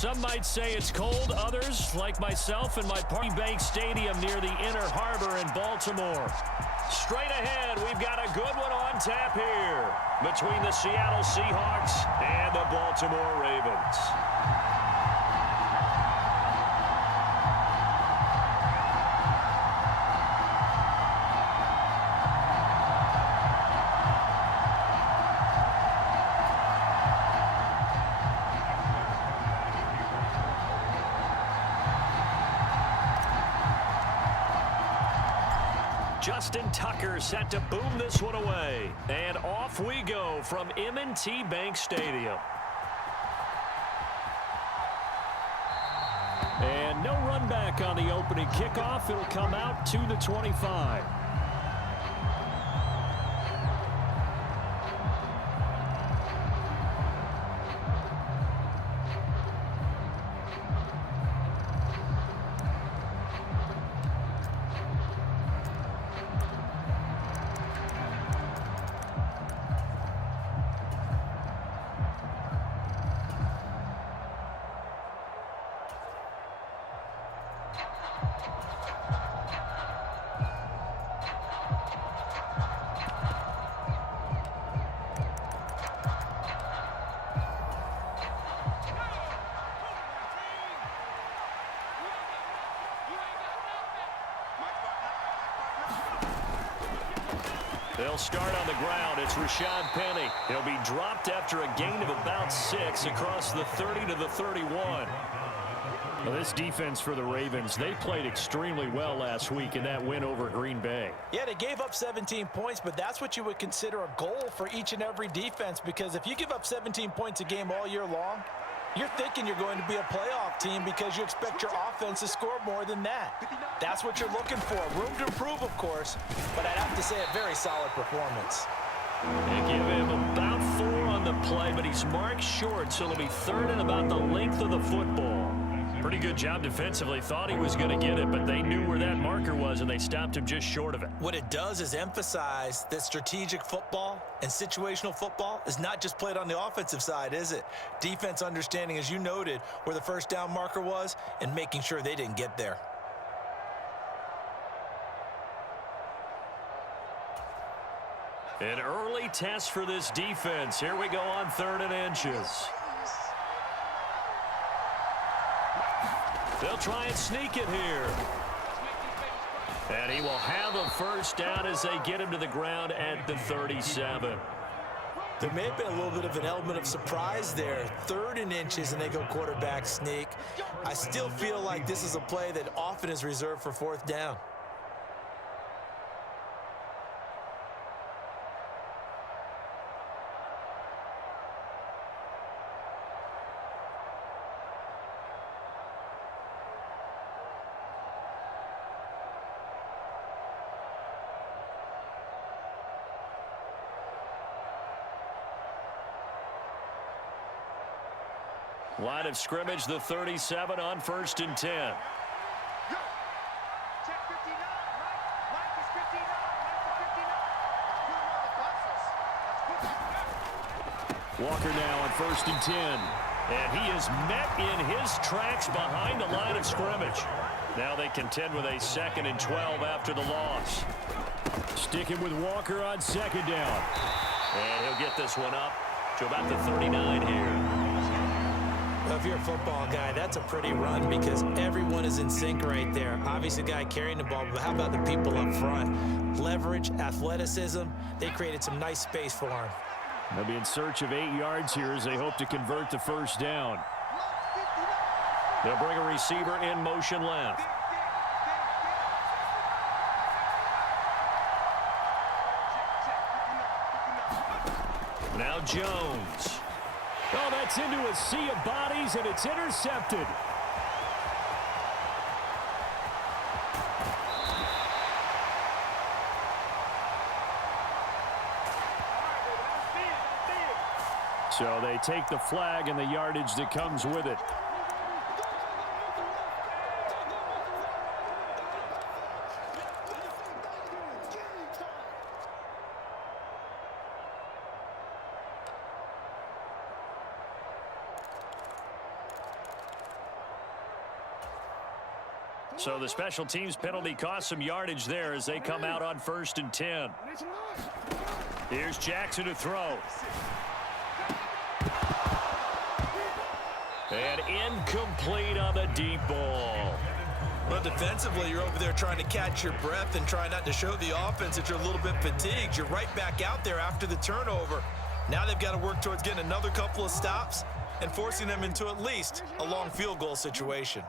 Some might say it's cold. Others, like myself, in my Party Bank Stadium near the Inner Harbor in Baltimore. Straight ahead, we've got a good one on tap here between the Seattle Seahawks and the Baltimore Ravens. Justin Tucker set to boom this one away. And off we go from M&T Bank Stadium. And no run back on the opening kickoff. It'll come out to the 25. They'll start on the ground. It's Rashad Penny. He'll be dropped after a gain of about 6 across the 30 to the 31. Well, this defense for the Ravens, they played extremely well last week in that win over Green Bay. Yeah, they gave up 17 points, but that's what you would consider a goal for each and every defense, because if you give up 17 points a game all year long, you're thinking you're going to be a playoff team because you expect your offense to score more than that. That's what you're looking for. Room to improve, of course, but I'd have to say a very solid performance. They give him about 4 on the play, but he's marked short, so it'll be third and about the length of the football. Pretty good job defensively. Thought he was going to get it, but they knew where that marker was, and they stopped him just short of it. What it does is emphasize that strategic football and situational football is not just played on the offensive side, is it? Defense understanding, as you noted, where the first down marker was and making sure they didn't get there. An early test for this defense. Here we go on 3rd and inches. They'll try and sneak it here. And he will have a first down as they get him to the ground at the 37. There may have been a little bit of an element of surprise there. 3rd and inches, and they go quarterback sneak. I still feel like this is a play that often is reserved for 4th down. Line of scrimmage, the 37 on 1st and 10. Walker now on 1st and 10. And he is met in his tracks behind the line of scrimmage. Now they contend with a 2nd and 12 after the loss. Sticking with Walker on 2nd down. And he'll get this one up to about the 39 here. Well, if you're a football guy, that's a pretty run because everyone is in sync right there. Obviously, the guy carrying the ball, but how about the people up front? Leverage, athleticism, they created some nice space for him. They'll be in search of 8 yards here as they hope to convert the first down. They'll bring a receiver in motion left. Now Jones. Oh, that's into a sea of bodies, and it's intercepted. So they take the flag and the yardage that comes with it. So the special teams penalty cost some yardage there as they come out on 1st and 10. Here's Jackson to throw. And incomplete on the deep ball. Well, defensively, you're over there trying to catch your breath and try not to show the offense that you're a little bit fatigued. You're right back out there after the turnover. Now they've got to work towards getting another couple of stops and forcing them into at least a long field goal situation.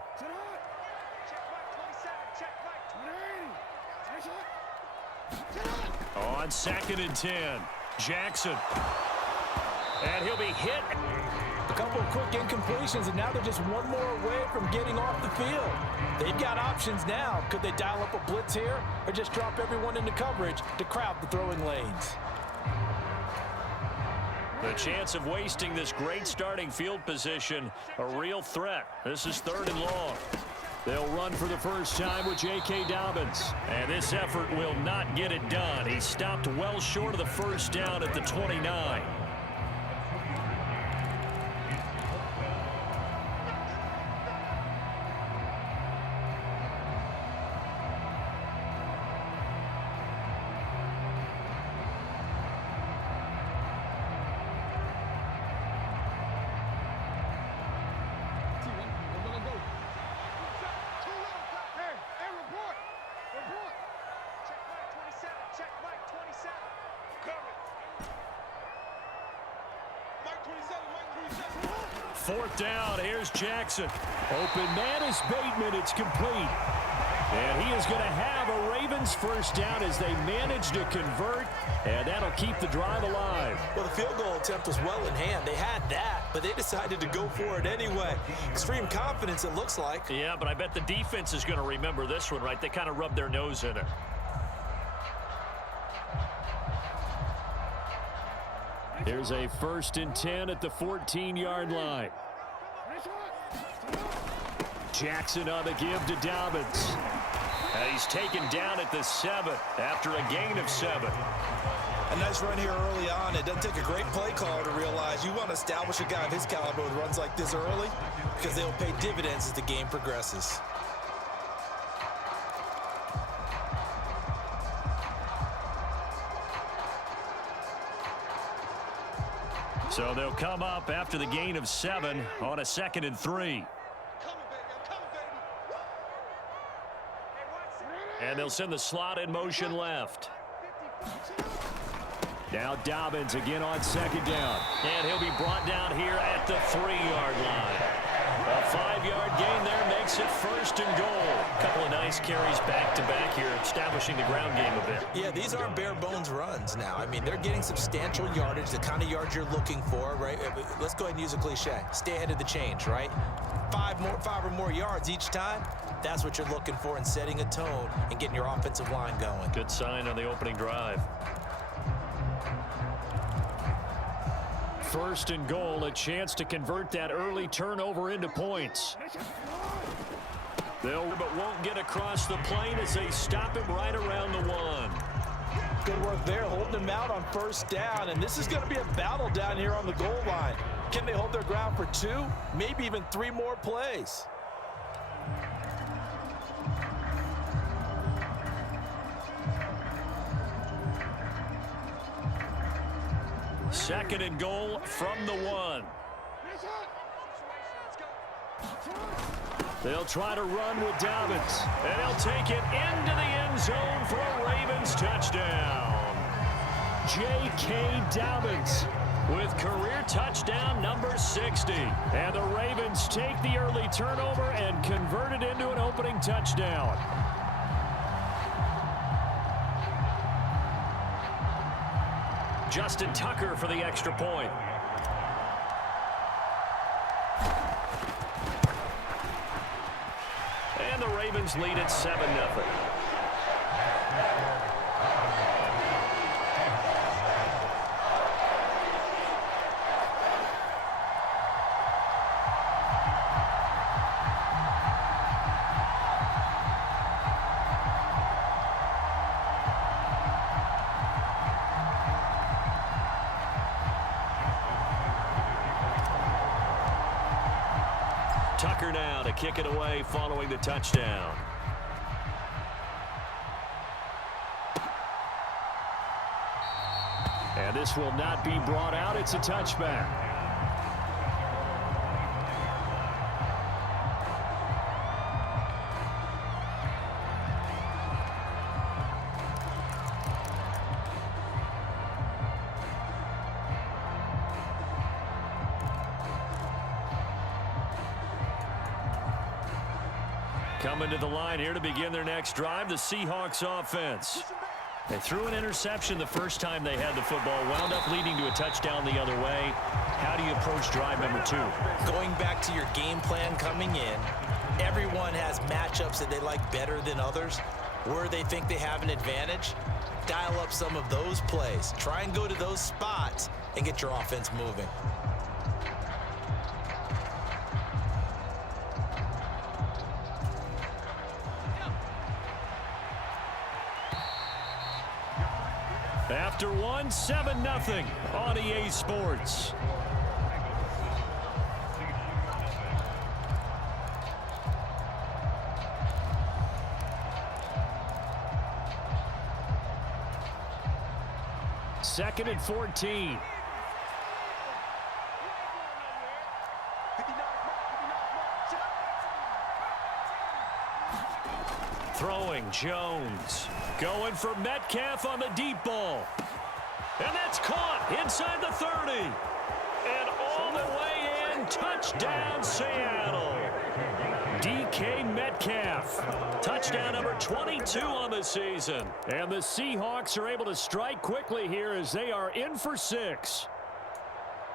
On 2nd and 10, Jackson. And he'll be hit. A couple of quick incompletions, and now they're just one more away from getting off the field. They've got options now. Could they dial up a blitz here or just drop everyone into coverage to crowd the throwing lanes? The chance of wasting this great starting field position, a real threat. This is 3rd and long. They'll run for the first time with J.K. Dobbins. And this effort will not get it done. He stopped well short of the first down at the 29. Fourth down, here's Jackson. Open man is Bateman, it's complete. And he is going to have a Ravens first down as they manage to convert, and that'll keep the drive alive. Well, the field goal attempt was well in hand. They had that, but they decided to go for it anyway. Extreme confidence, it looks like. Yeah, but I bet the defense is going to remember this one, right? They kind of rubbed their nose in it. Here's a 1st and 10 at the 14-yard line. Jackson on the give to Dobbins. And he's taken down at the 7 after a gain of 7. A nice run here early on. It doesn't take a great play caller to realize you want to establish a guy of his caliber with runs like this early because they'll pay dividends as the game progresses. So they'll come up after the gain of 7 on a 2nd and 3. And they'll send the slot in motion left. Now Dobbins again on 2nd down. And he'll be brought down here at the 3-yard line. A 5-yard gain there makes it 1st and goal. A couple of nice carries back-to-back here, establishing the ground game a bit. Yeah, these aren't bare-bones runs now. I mean, they're getting substantial yardage, the kind of yards you're looking for, right? Let's go ahead and use a cliche. Stay ahead of the change, right? 5 or more yards each time. That's what you're looking for in setting a tone and getting your offensive line going. Good sign on the opening drive. 1st and goal, a chance to convert that early turnover into points. They'll but won't get across the plane as they stop him right around the 1. Good work there, holding him out on 1st down, and this is going to be a battle down here on the goal line. Can they hold their ground for 2, maybe even 3 more plays? Second and goal from the 1. They'll try to run with Dobbins, and they'll take it into the end zone for a Ravens touchdown. J.K. Dobbins with career touchdown number 60. And the Ravens take the early turnover and convert it into an opening touchdown. Justin Tucker for the extra point. And the Ravens lead at 7-0. Tucker now to kick it away following the touchdown. this will not be brought out. It's a touchback. Coming to the line here to begin their next drive, the Seahawks offense. They threw an interception the first time they had the football, wound up leading to a touchdown the other way. How do you approach drive number 2? Going back to your game plan coming in, everyone has matchups that they like better than others. Where they think they have an advantage, dial up some of those plays. Try and go to those spots and get your offense moving. After one, 7-0 on EA Sports. Second and 14. Throwing Jones. Going for Metcalf on the deep ball. And that's caught inside the 30. And all the way in, touchdown Seattle. DK Metcalf. Touchdown number 22 on the season. And the Seahawks are able to strike quickly here as they are in for 6.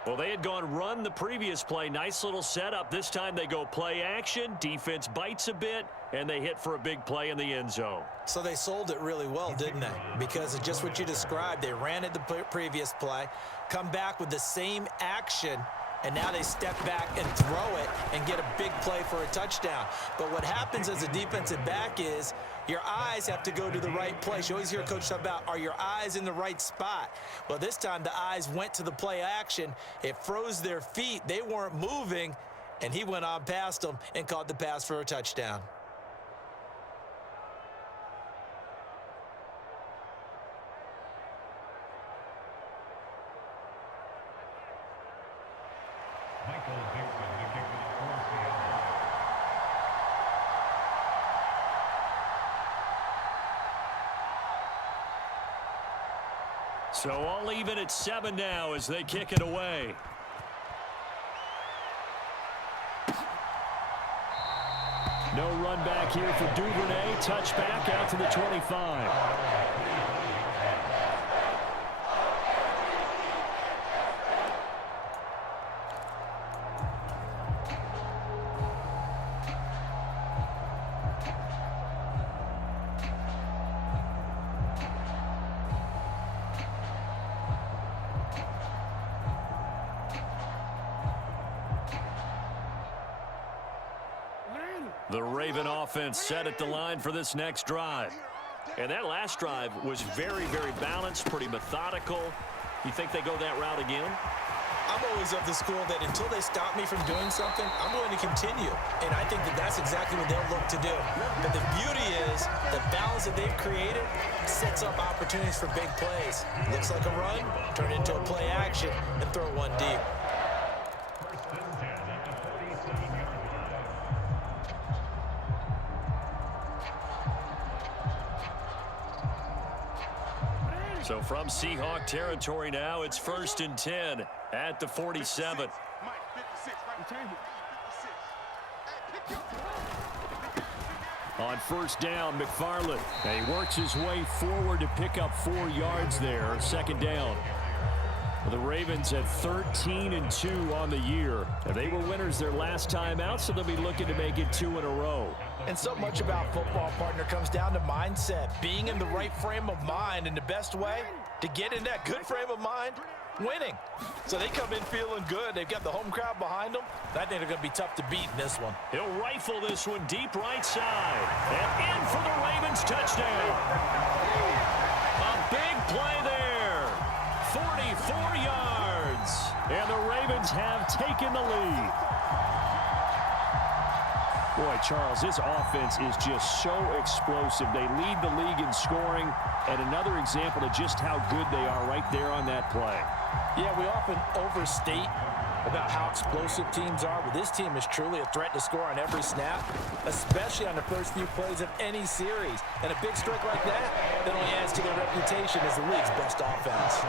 Well, they had gone run the previous play. Nice little setup. This time they go play action. Defense bites a bit, and they hit for a big play in the end zone. So they sold it really well, didn't they? Because of just what you described. They ran it the previous play, come back with the same action, and now they step back and throw it and get a big play for a touchdown. But what happens as a defensive back is your eyes have to go to the right place. You always hear Coach talk about, are your eyes in the right spot? Well, this time the eyes went to the play action. It froze their feet. They weren't moving, and he went on past them and caught the pass for a touchdown. So all even at 7 now as they kick it away. No run back here for Duvernay. Touchback out to the 25. The Raven offense set at the line for this next drive. And that last drive was very, very balanced, pretty methodical. You think they go that route again? I'm always of the school that until they stop me from doing something, I'm going to continue. And I think that that's exactly what they'll look to do. But the beauty is the balance that they've created sets up opportunities for big plays. Looks like a run, turn it into a play action, and throw one deep. So from Seahawk territory now, it's 1st and 10 at the 47. On first down, McFarland. And he works his way forward to pick up 4 yards there. Second down. The Ravens at 13-2 on the year. They were winners their last time out, so they'll be looking to make it 2 in a row. And so much about football, partner, comes down to mindset. Being in the right frame of mind, and the best way to get in that good frame of mind, winning. So they come in feeling good. They've got the home crowd behind them. I think they're going to be tough to beat in this one. He'll rifle this one deep right side. And in for the Ravens touchdown. A big play there. 44 yards. And the Ravens have taken the lead. Boy, Charles, this offense is just so explosive. They lead the league in scoring, and another example of just how good they are right there on that play. Yeah, we often overstate about how explosive teams are, but this team is truly a threat to score on every snap, especially on the first few plays of any series. And a big strike like that only adds to their reputation as the league's best offense.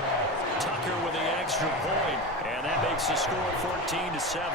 Tucker with the extra point, and that makes the score 14-7.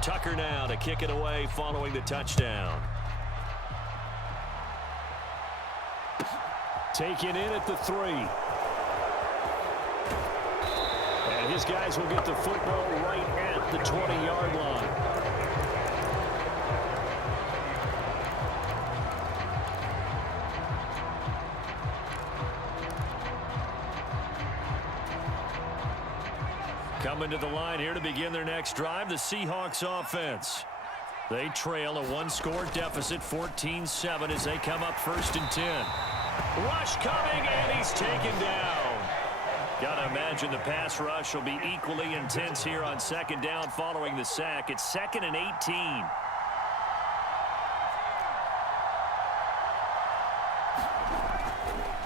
Tucker now to kick it away following the touchdown. Taken in at the 3. And his guys will get the football right at the 20-yard line. Coming to the line here to begin their next drive, the Seahawks offense. They trail a one-score deficit, 14-7, as they come up 1st and 10. Rush coming, and he's taken down. Got to imagine the pass rush will be equally intense here on 2nd down following the sack. It's 2nd and 18.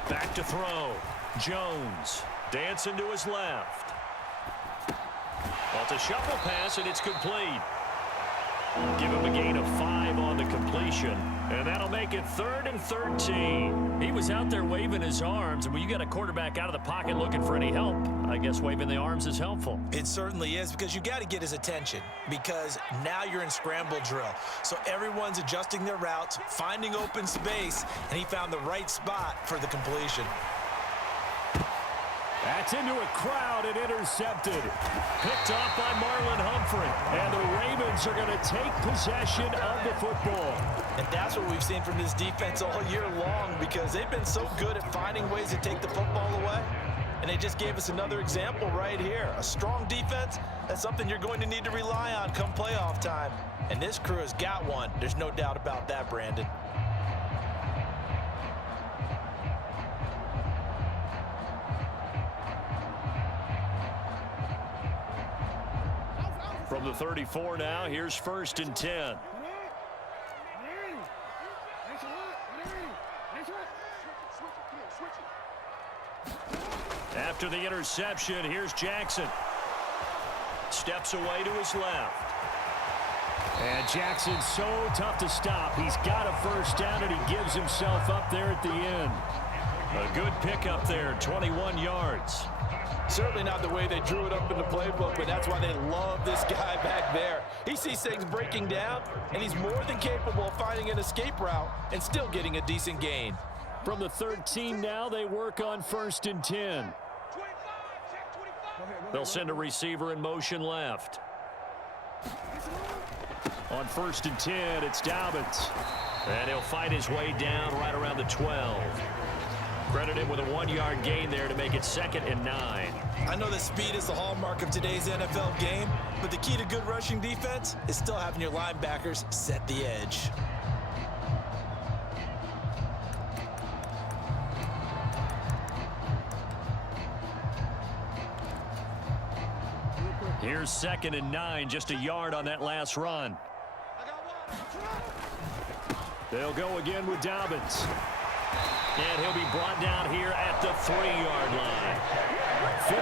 Back to throw. Jones dancing to his left. Well, it's a shuffle pass, and it's complete. Give him a gain of 5 on the completion, and that'll make it 3rd and 13. He was out there waving his arms, and when you got a quarterback out of the pocket looking for any help, I guess waving the arms is helpful. It certainly is, because you got to get his attention, because now you're in scramble drill. So everyone's adjusting their routes, finding open space, and he found the right spot for the completion. That's into a crowd and intercepted. Picked off by Marlon Humphrey. And the Ravens are going to take possession of the football. And that's what we've seen from this defense all year long, because they've been so good at finding ways to take the football away. And they just gave us another example right here. A strong defense, that's something you're going to need to rely on come playoff time. And this crew has got one. There's no doubt about that, Brandon. From the 34 now, here's 1st and 10. After the interception, here's Jackson. Steps away to his left. And Jackson's so tough to stop. He's got a 1st down, and he gives himself up there at the end. A good pickup there, 21 yards. Certainly not the way they drew it up in the playbook, but that's why they love this guy back there. He sees things breaking down, and he's more than capable of finding an escape route and still getting a decent gain. From the 13 now, they work on 1st and 10. They'll send a receiver in motion left. On 1st and 10, it's Dobbins. And he'll fight his way down right around the 12. Credit him with a 1-yard gain there to make it 2nd and 9. I know that speed is the hallmark of today's NFL game, but the key to good rushing defense is still having your linebackers set the edge. Here's 2nd and 9, just a yard on that last run. They'll go again with Dobbins. And he'll be brought down here at the 3-yard line.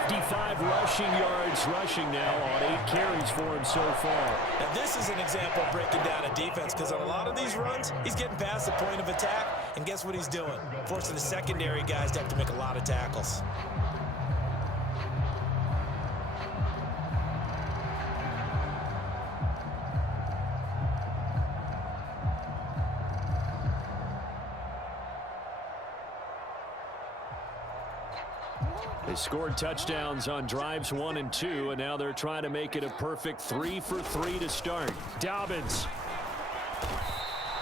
55 rushing yards rushing now on 8 carries for him so far. Now this is an example of breaking down a defense, because on a lot of these runs, he's getting past the point of attack, and guess what he's doing? Forcing the secondary guys to have to make a lot of tackles. They scored touchdowns on drives 1 and 2, and now they're trying to make it a perfect 3 for 3 to start. Dobbins.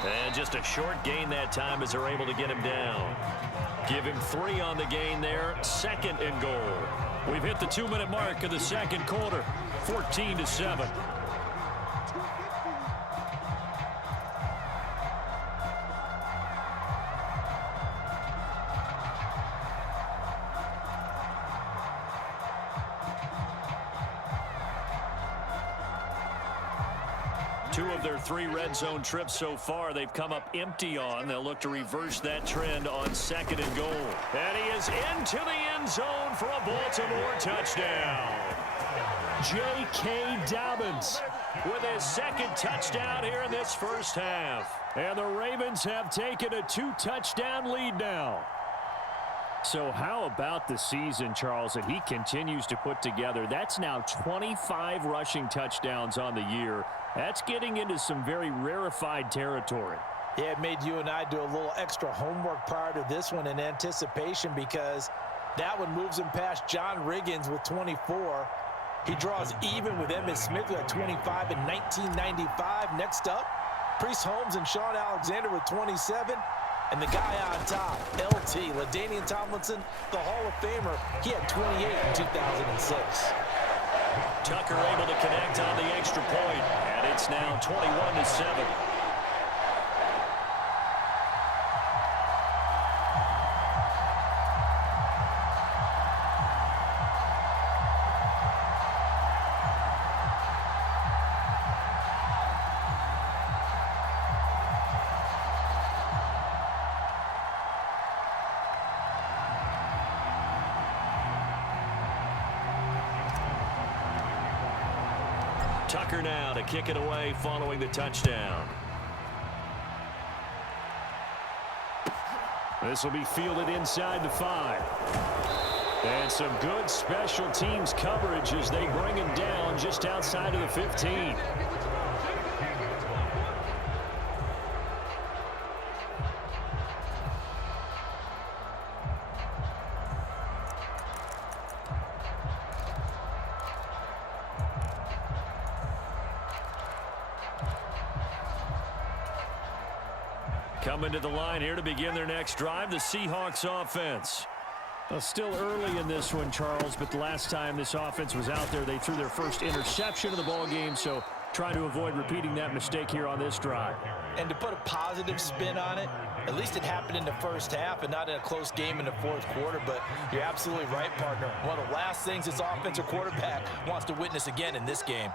And just a short gain that time as they're able to get him down. Give him 3 on the gain there. 2nd and goal. We've hit the 2-minute mark of the second quarter. 14-7. Two of their 3 red zone trips so far they've come up empty on. They'll look to reverse that trend on 2nd and goal. And he is into the end zone for a Baltimore touchdown. J.K. Dobbins with his 2nd touchdown here in this first half. And the Ravens have taken a 2-touchdown lead now. So how about the season, Charles, that he continues to put together? That's now 25 rushing touchdowns on the year. That's getting into some very rarefied territory. Yeah, it made you and I do a little extra homework prior to this one in anticipation, because that one moves him past John Riggins with 24. He draws even with Emmitt Smith who had 25 in 1995. Next up, Priest Holmes and Sean Alexander with 27. And the guy on top, LT, LaDainian Tomlinson, the Hall of Famer, he had 28 in 2006. Tucker able to connect on the extra point, and it's now 21-7. Tucker now to kick it away following the touchdown. This will be fielded inside the 5. And some good special teams coverage as they bring him down just outside of the 15. Coming to the line here to begin their next drive, the Seahawks offense. Well, still early in this one, Charles, but the last time this offense was out there, they threw their first interception of the ball game, so trying to avoid repeating that mistake here on this drive. And to put a positive spin on it, at least it happened in the first half and not in a close game in the fourth quarter, but you're absolutely right, partner. One of the last things this offensive quarterback wants to witness again in this game.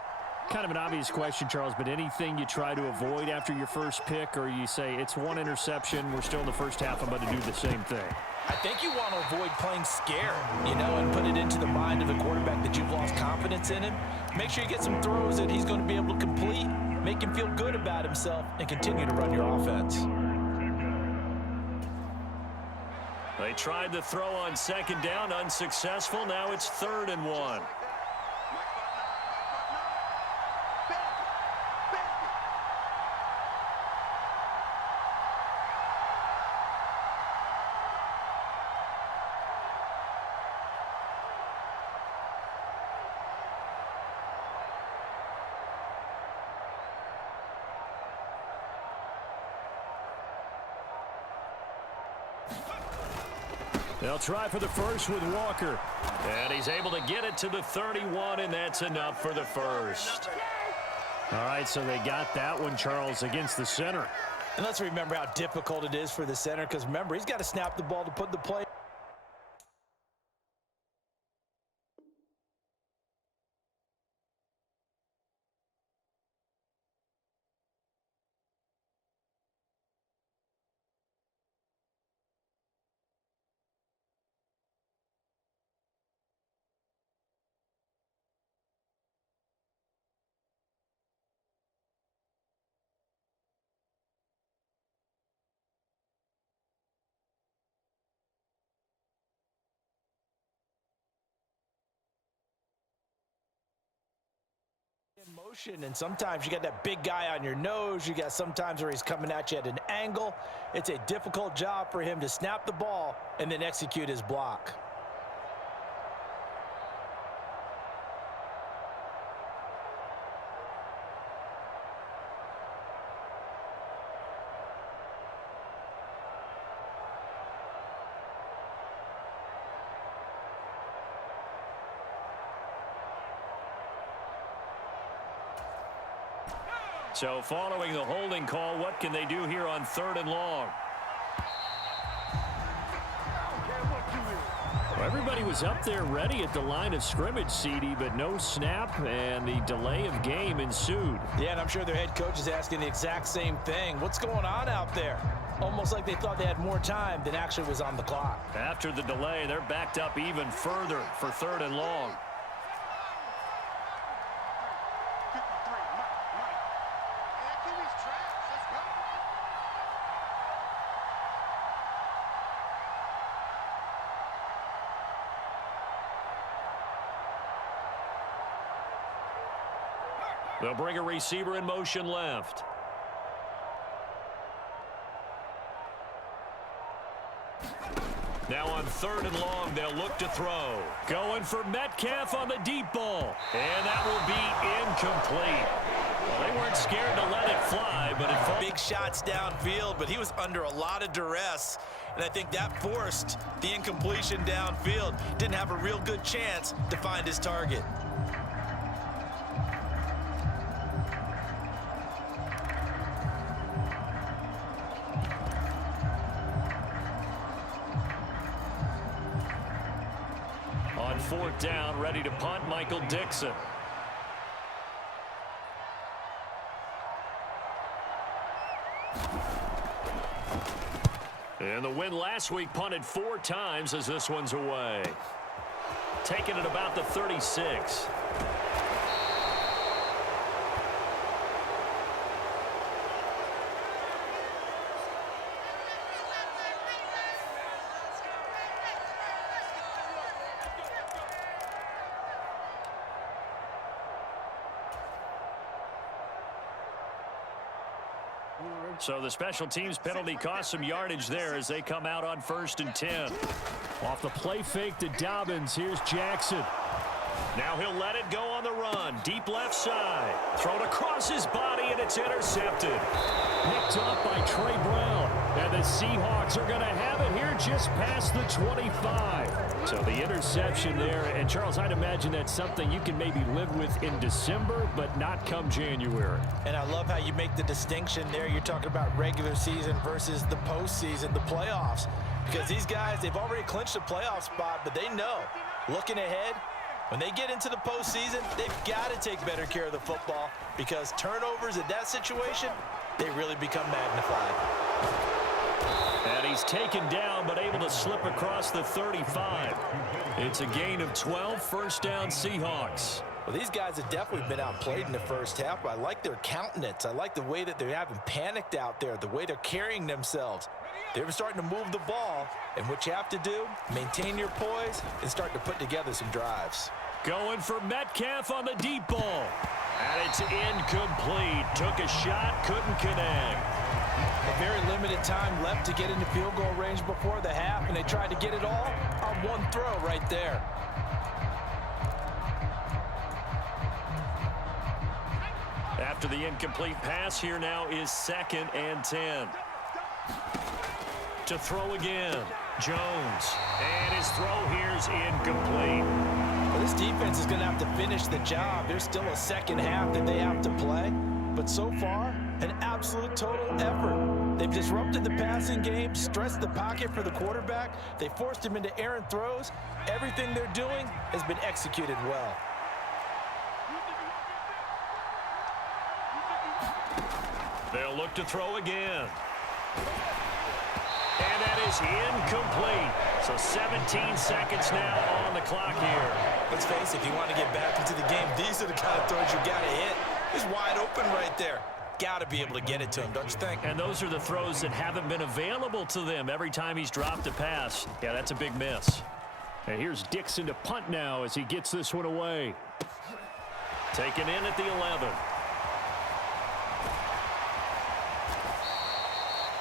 Kind of an obvious question, Charles, but anything you try to avoid after your first pick, or you say it's one interception, we're still in the first half, I'm about to do the same thing? I think you want to avoid playing scared, and put it into the mind of the quarterback that you've lost confidence in him. Make sure you get some throws that he's going to be able to complete, make him feel good about himself, and continue to run your offense. They tried the throw on 2nd down, unsuccessful. Now it's 3rd and 1. They'll try for the first with Walker. And he's able to get it to the 31, and that's enough for the first. All right, so they got that one, Charles, against the center. And let's remember how difficult it is for the center, because remember, he's got to snap the ball to put the play. In motion, and sometimes you got that big guy on your nose. You got sometimes where he's coming at you at an angle. It's a difficult job for him to snap the ball and then execute his block. So following the holding call, what can they do here on 3rd and long? Well, everybody was up there ready at the line of scrimmage, CD, but no snap, and the delay of game ensued. Yeah, and I'm sure their head coach is asking the exact same thing. What's going on out there? Almost like they thought they had more time than actually was on the clock. After the delay, they're backed up even further for 3rd and long. They'll bring a receiver in motion left. Now on 3rd and long, they'll look to throw. Going for Metcalf on the deep ball. And that will be incomplete. Well, they weren't scared to let it fly, but it fell. Big shots downfield, but he was under a lot of duress. And I think that forced the incompletion downfield. Didn't have a real good chance to find his target. On 4th down, ready to punt, Michael Dixon. And the win last week punted 4 times as this one's away. Taking it about the 36. So the special teams penalty cost some yardage there as they come out on 1st and 10. Off the play fake to Dobbins. Here's Jackson. Now he'll let it go on the run. Deep left side. Thrown across his body, and it's intercepted. Nicked off by Trey Brown. And the Seahawks are going to have it here just past the 25. So the interception there. And, Charles, I'd imagine that's something you can maybe live with in December, but not come January. And I love how you make the distinction there. You're talking about regular season versus the postseason, the playoffs. Because these guys, they've already clinched a playoff spot, but they know, looking ahead, when they get into the postseason, they've got to take better care of the football because turnovers in that situation, they really become magnified. And he's taken down but able to slip across the 35. It's a gain of 12, 1st down Seahawks. Well, these guys have definitely been outplayed in the first half, but I like their countenance. I like the way that they haven't panicked out there, the way they're carrying themselves. They're starting to move the ball, and what you have to do, maintain your poise and start to put together some drives. Going for Metcalf on the deep ball. And it's incomplete. Took a shot, couldn't connect. A very limited time left to get into field goal range before the half, and they tried to get it all on one throw right there. After the incomplete pass, here now is 2nd and 10. To throw again, Jones. And his throw here's incomplete. Well, this defense is going to have to finish the job. There's still a second half that they have to play. But so far, an absolute total effort. They've disrupted the passing game, stressed the pocket for the quarterback. They forced him into errant throws. Everything they're doing has been executed well. They'll look to throw again. And that is incomplete. So 17 seconds now on the clock here. Let's face it, if you want to get back into the game, these are the kind of throws you got to hit. He's wide open right there. Got to be able to get it to him, don't you think? And those are the throws that haven't been available to them every time he's dropped a pass. Yeah, that's a big miss. And here's Dixon to punt now as he gets this one away. Taken in at the 11.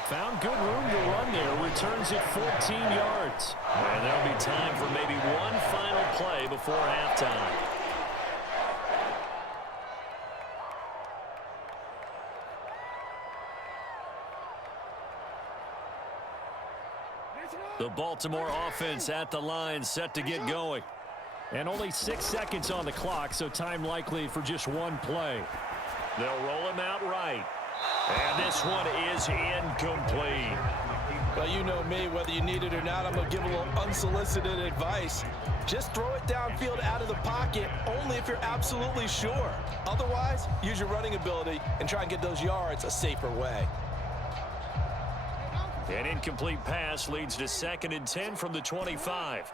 Found good room to run there. Returns it 14 yards. And there'll be time for maybe one final play before halftime. The Baltimore offense at the line, set to get going. And only 6 seconds on the clock, so time likely for just one play. They'll roll him out right. this one is incomplete. Well, you know me, whether you need it or not, I'm going to give a little unsolicited advice. Just throw it downfield out of the pocket only if you're absolutely sure. Otherwise, use your running ability and try and get those yards a safer way. An incomplete pass leads to 2nd and 10 from the 25.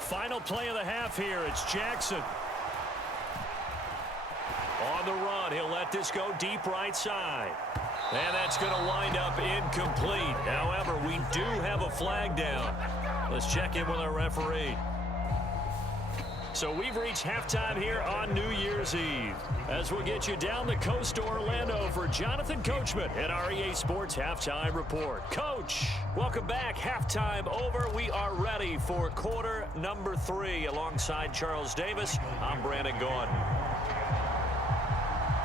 Final play of the half here. It's Jackson. On the run, he'll let this go deep right side. And that's going to wind up incomplete. However, we do have a flag down. Let's check in with our referee. So we've reached halftime here on New Year's Eve. As we'll get you down the coast to Orlando for Jonathan Coachman at our EA Sports Halftime Report. Coach, welcome back. Halftime over. We are ready for quarter number 3. Alongside Charles Davis, I'm Brandon Gaudin.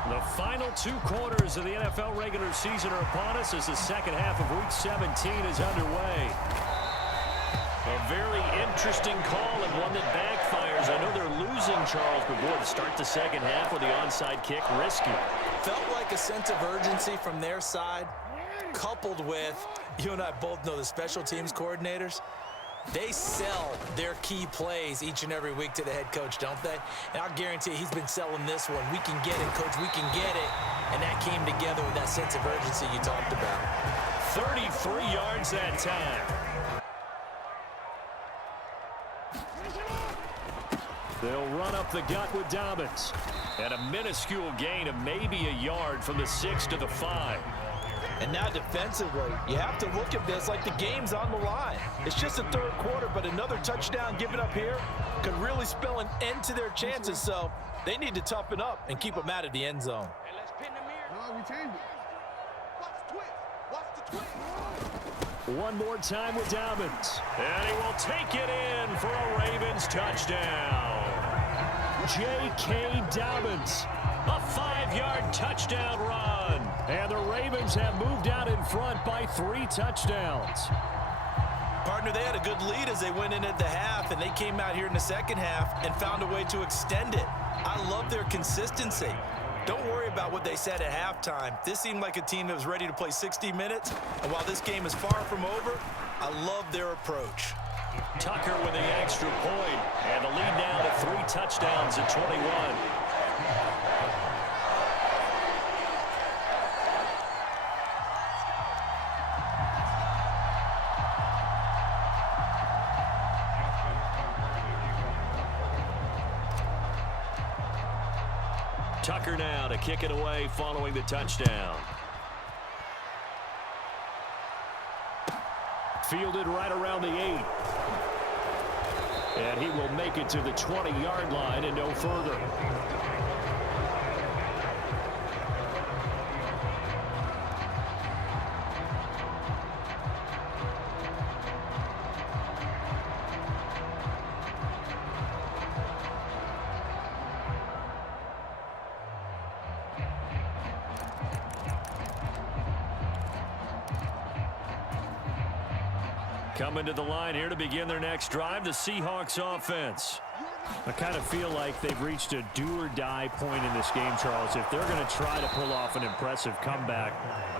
The final 2 quarters of the NFL regular season are upon us as the second half of Week 17 is underway. A very interesting call and one that backfires. I know they're losing, Charles, but boy, to start the second half with the onside kick, risky. Felt like a sense of urgency from their side, coupled with, you and I both know the special teams coordinators, they sell their key plays each and every week to the head coach, don't they? And I'll guarantee he's been selling this one. We can get it, coach, we can get it. And that came together with that sense of urgency you talked about. 33 yards that time. They'll run up the gut with Dobbins. And a minuscule gain of maybe a yard from the 6 to the 5. And now defensively, you have to look at this like the game's on the line. It's just the third quarter, but another touchdown given up here could really spell an end to their chances. So they need to toughen up and keep them out of the end zone. Hey, let's pin the mirror. No, we changed it. Watch the twist. Watch the twist. One more time with Dobbins. And he will take it in for a Ravens touchdown. J.K. Dobbins, a 5-yard touchdown run. And the Ravens have moved out in front by 3 touchdowns. Partner, they had a good lead as they went in at the half, and they came out here in the second half and found a way to extend it. I love their consistency. Don't worry about what they said at halftime. This seemed like a team that was ready to play 60 minutes, and while this game is far from over, I love their approach. Tucker with the extra point, and the lead now to 3 touchdowns at 21. Tucker now to kick it away following the touchdown. Fielded right around the 8. And he will make it to the 20-yard line and no further. Coming to the line here to begin their next drive, the Seahawks offense. I kind of feel like they've reached a do-or-die point in this game, Charles. If they're going to try to pull off an impressive comeback,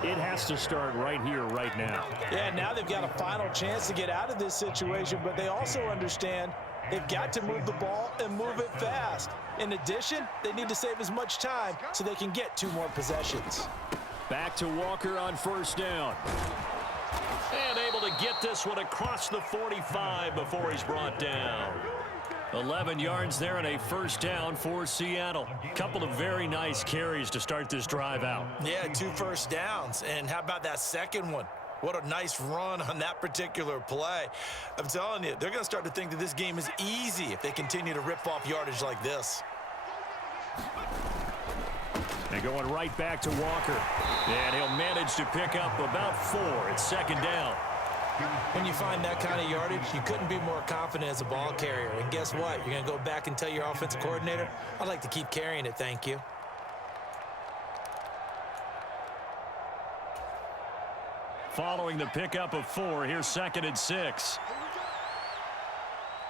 it has to start right here, right now. Yeah, now they've got a final chance to get out of this situation, but they also understand they've got to move the ball and move it fast. In addition, they need to save as much time so they can get 2 more possessions. Back to Walker on first down. And able to get this one across the 45 before he's brought down. 11 yards there and a first down for Seattle. Couple of very nice carries to start this drive out. Yeah, 2 first downs. And how about that second one? What a nice run on that particular play. I'm telling you, they're going to start to think that this game is easy if they continue to rip off yardage like this. And going right back to Walker. And he'll manage to pick up about 4. It's second down. When you find that kind of yardage, you couldn't be more confident as a ball carrier. And guess what? You're going to go back and tell your offensive coordinator, I'd like to keep carrying it, thank you. following the pickup of 4. Here's 2nd and 6.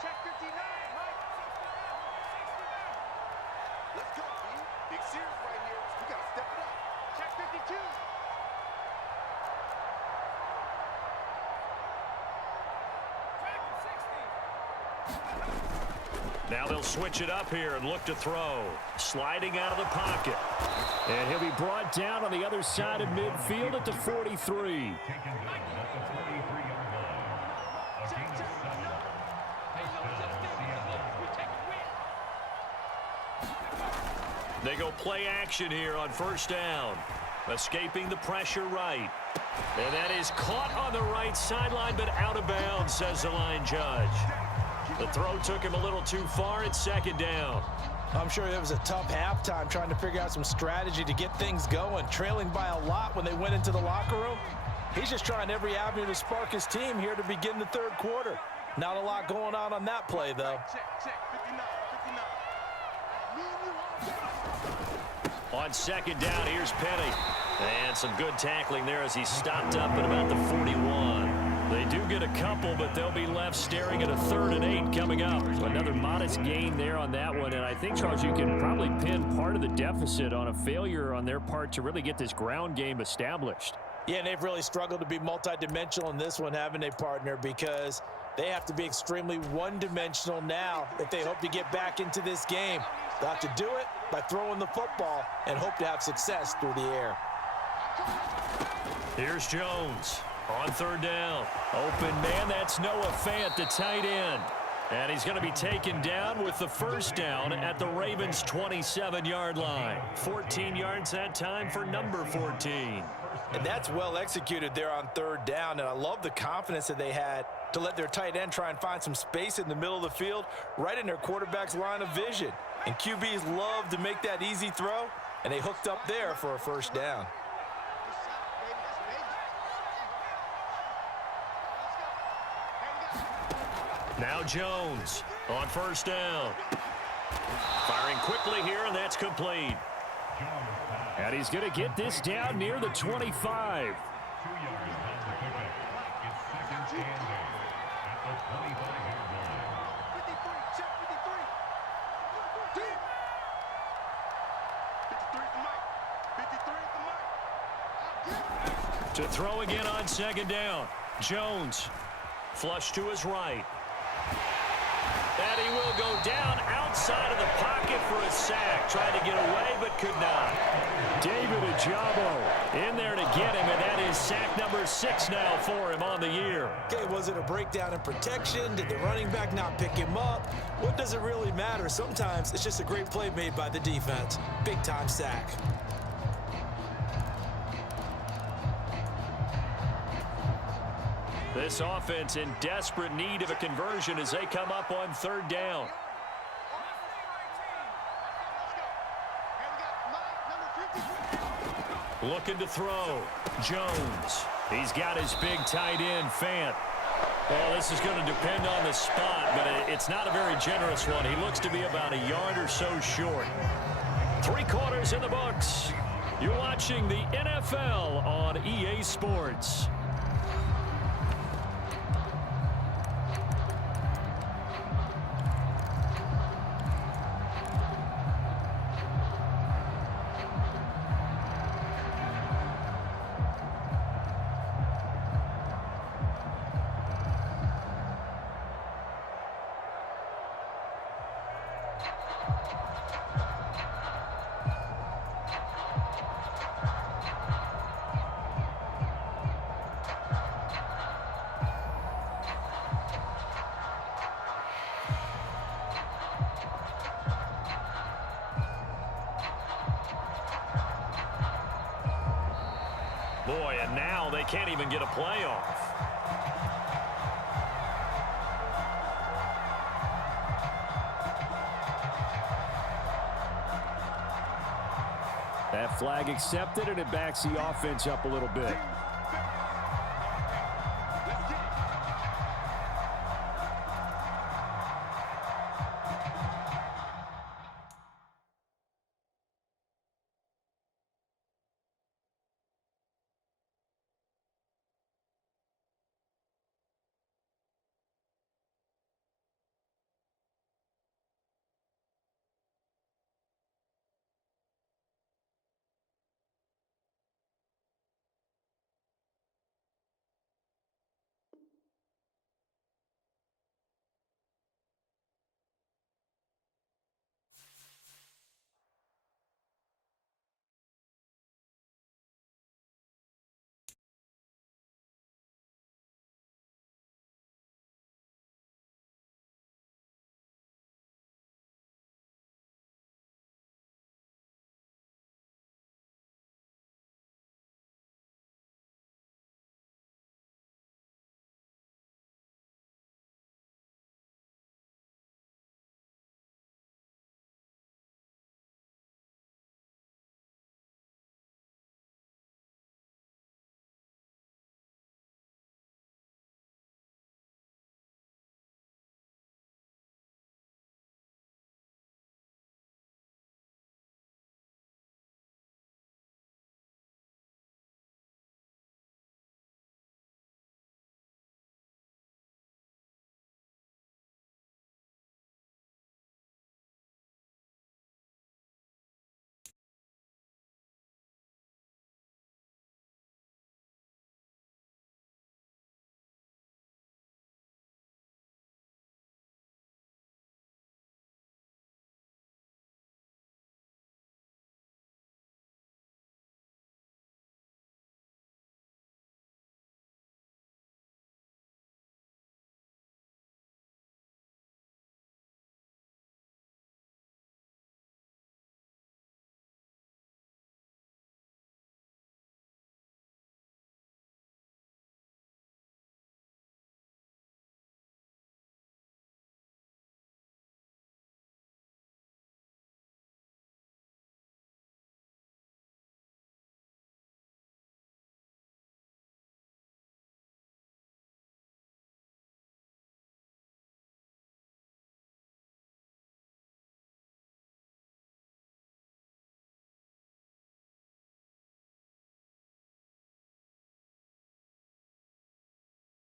Check 59, Mike. Let's go, B. Big series right here. We got to step it up. Check 52. Now they'll switch it up here and look to throw. Sliding out of the pocket. And he'll be brought down on the other side of midfield at the 43. They go play action here on 1st down. Escaping the pressure right. And that is caught on the right sideline, but out of bounds, says the line judge. The throw took him a little too far at 2nd down. I'm sure it was a tough halftime trying to figure out some strategy to get things going, trailing by a lot when they went into the locker room. He's just trying every avenue to spark his team here to begin the 3rd quarter. Not a lot going on that play, though. Check 59. On 2nd down, here's Penny. And some good tackling there as he stopped up at about the 41. They do get a couple, but they'll be left staring at a 3rd and 8 coming up. Another modest gain there on that one. And I think, Charles, you can probably pin part of the deficit on a failure on their part to really get this ground game established. Yeah, and they've really struggled to be multidimensional in this one, haven't they, partner? Because they have to be extremely one-dimensional now if they hope to get back into this game. They'll have to do it by throwing the football and hope to have success through the air. Here's Jones on 3rd down. Open man, that's Noah Fant, the tight end. And he's going to be taken down with the 1st down at the Ravens' 27-yard line. 14 yards that time for number 14. And that's well executed there on 3rd down, and I love the confidence that they had to let their tight end try and find some space in the middle of the field, right in their quarterback's line of vision. And QBs love to make that easy throw, and they hooked up there for a 1st down. Now Jones on 1st down. Firing quickly here, and that's complete. And he's going to get this down near the 25. To throw again on 2nd down. Jones flush to his right. And he will go down outside of the pocket for a sack. Tried to get away, but could not. David Ajabo in there to get him, and that is sack number 6 now for him on the year. Okay, was it a breakdown in protection? Did the running back not pick him up? What does it really matter? Sometimes it's just a great play made by the defense. Big-time sack. This offense in desperate need of a conversion as they come up on 3rd down. Looking to throw. Jones. He's got his big tight end, Fant. Well, this is going to depend on the spot, but it's not a very generous one. He looks to be about a yard or so short. 3 quarters in the books. You're watching the NFL on EA Sports. Boy, and now they can't even get a playoff. That flag accepted, and it backs the offense up a little bit.